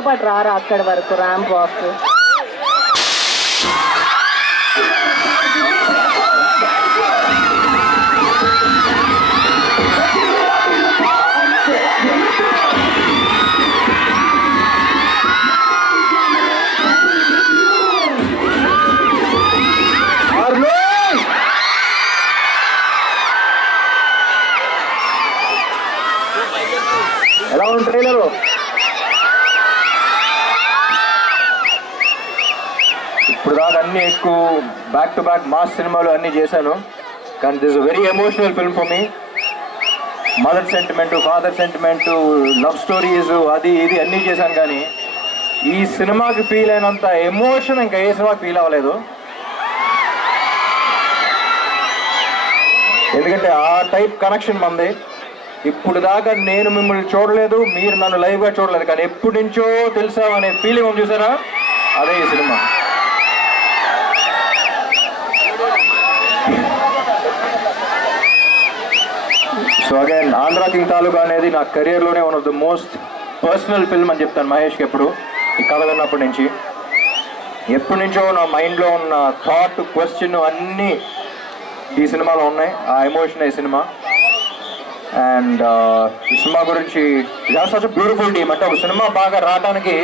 నాతో పాటు రారా అక్కడి వరకు ర్యాంప్ వాక్. ఎలా ఉంది ట్రైలరు? ఇప్పుడు దాకా అన్ని ఎక్కువ బ్యాక్ టు బ్యాక్ మాస్ సినిమాలు అన్నీ చేశాను, కానీ this very emotional film for me. Mother sentiment, father sentiment, love stories, అది ఇది అన్నీ చేశాను, కానీ ఈ సినిమాకి ఫీల్ అయినంత ఎమోషన్ ఇంకా ఏ సినిమాకి ఫీల్ అవ్వలేదు. ఎందుకంటే ఆ టైప్ కనెక్షన్ మంది. ఇప్పుడు దాకా నేను మిమ్మల్ని చూడలేదు, మీరు నన్ను లైవ్గా చూడలేదు, కానీ ఎప్పటి నుంచో తెలుసా అనే ఫీలింగ్ చూసారా, అదే ఈ సినిమా. So again Andhra king Taluka అనేది నా కెరియర్లోనే one of the most personal film అని చెప్తాను మహేష్కి ఎప్పుడు. ఈ కథ విన్నప్పటి నుంచి ఎప్పటి నుంచో నా మైండ్లో ఉన్న థాట్, క్వశ్చన్ అన్నీ ఈ సినిమాలో ఉన్నాయి. ఆ ఎమోషన్ ఈ సినిమా. అండ్ ఈ సినిమా గురించి సచ్ బ్యూటిఫుల్ టీమ్. అంటే ఒక సినిమా బాగా రావడానికి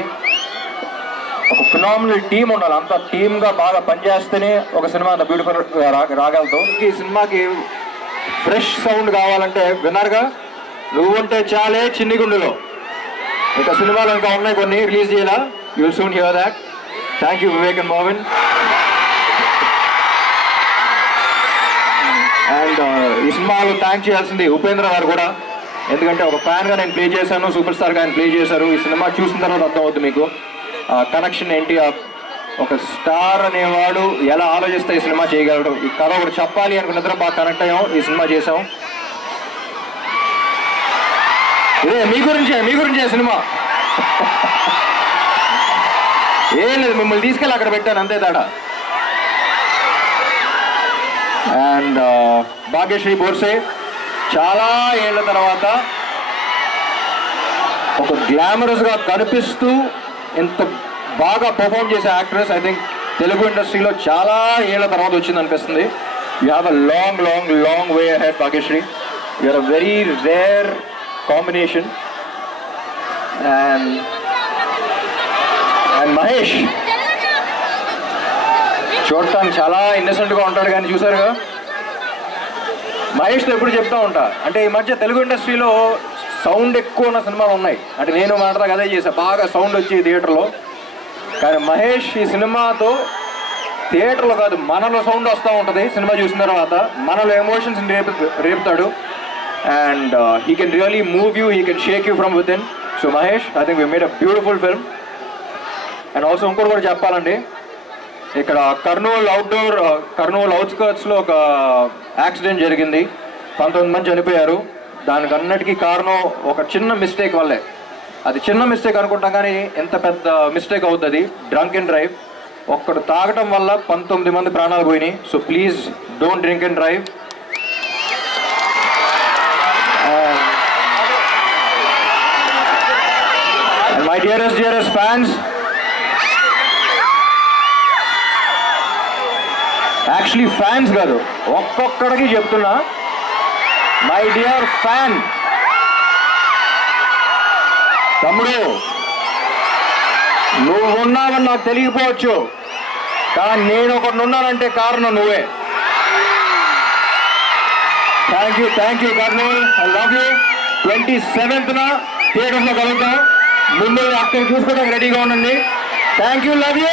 ఒక ఫినామినల్ టీమ్ ఉండాలి. అంత టీమ్గా బాగా పనిచేస్తేనే ఒక సినిమా అంత బ్యూటిఫుల్గా రాగలదు. ఈ సినిమాకి ఫ్రెష్ సౌండ్ కావాలంటే విన్నారుగా, నువ్వుంటే చాలే చిన్ని గుండెలో. ఇక సినిమాలు ఇంకా ఉన్నాయి, కొన్ని రిలీజ్ చేయాలా. You will soon hear that. Thank you Vivek and మోవిన్. అండ్ ఈ సినిమాలో థ్యాంక్ చేయాల్సింది ఉపేంద్ర గారు కూడా, ఎందుకంటే ఒక ఫ్యాన్గా నేను ప్లే చేశాను, సూపర్ స్టార్గా ఆయన ప్లే చేశారు. ఈ సినిమా చూసిన తర్వాత అర్థమవుతుంది మీకు కనెక్షన్ ఏంటి. ఒక స్టార్ అనేవాడు ఎలా ఆలోచిస్తే ఈ సినిమా చేయగలడు. ఈ కథ ఒకటి చెప్పాలి అనుకున్న ఇద్దరు బాగా కనెక్ట్ అయ్యాం, ఈ సినిమా చేసాం. ఇదే మీ గురించే సినిమా. ఏం లేదు, మిమ్మల్ని తీసుకెళ్ళి అక్కడ పెట్టాను, అంతే తేడా. అండ్ భాగ్యశ్రీ బోర్సే చాలా ఏళ్ల తర్వాత ఒక గ్లామరస్గా కనిపిస్తూ ఎంత బాగా పర్ఫామ్ చేసే యాక్ట్రెస్ ఐ థింక్ తెలుగు ఇండస్ట్రీలో చాలా ఏళ్ల తర్వాత వచ్చింది అనిపిస్తుంది. You have a long long long way ahead Bhagyashree. You are a very rare combination. And Mahesh చూడటానికి చాలా ఇన్నసెంట్గా ఉంటాడు, కానీ చూసారుగా మహేష్తో ఎప్పుడు చెప్తూ ఉంటా, అంటే ఈ మధ్య తెలుగు ఇండస్ట్రీలో సౌండ్ ఎక్కువ ఉన్న సినిమాలు ఉన్నాయి. అంటే నేను మాట్లాడక అదే చేశాను, బాగా సౌండ్ వచ్చి థియేటర్లో. కానీ మహేష్ ఈ సినిమాతో థియేటర్లో కాదు, మనలో సౌండ్ వస్తూ ఉంటుంది. సినిమా చూసిన తర్వాత మనలో ఎమోషన్స్ రేపుతాడు. And he can really move you, he can shake you from within. So Mahesh, I think we made a beautiful film. And also ఇంకోటి కూడా చెప్పాలండి, ఇక్కడ కర్నూలు అవుట్స్కర్ట్స్లో ఒక యాక్సిడెంట్ జరిగింది, 19 మంది చనిపోయారు. దానికి అన్నిటికీ కారణం ఒక చిన్న మిస్టేక్ వల్లే. అది చిన్న మిస్టేక్ అనుకుంటాం, కానీ ఎంత పెద్ద మిస్టేక్ అవుతుంది. Drunk and drive. ఒక్కడు తాగటం వల్ల 19 మంది ప్రాణాలు పోయినాయి. So please don't drink and drive. My dearest fans, actually fans కాదు, ఒక్కొక్కడికి చెప్తున్నా, మై డియర్ ఫ్యాన్, తమ్ముడు నువ్వు ఉన్నావని నాకు తెలియకపోవచ్చు, కానీ నేను ఒకటి ఉన్నానంటే కారణం నువ్వే. Thank you Kurnool, I love you. 27th థియేటర్స్లో కలుగుతాం. మిమ్మల్ని అక్కడ చూసుకోవడానికి రెడీగా ఉండండి. Thank you, love you.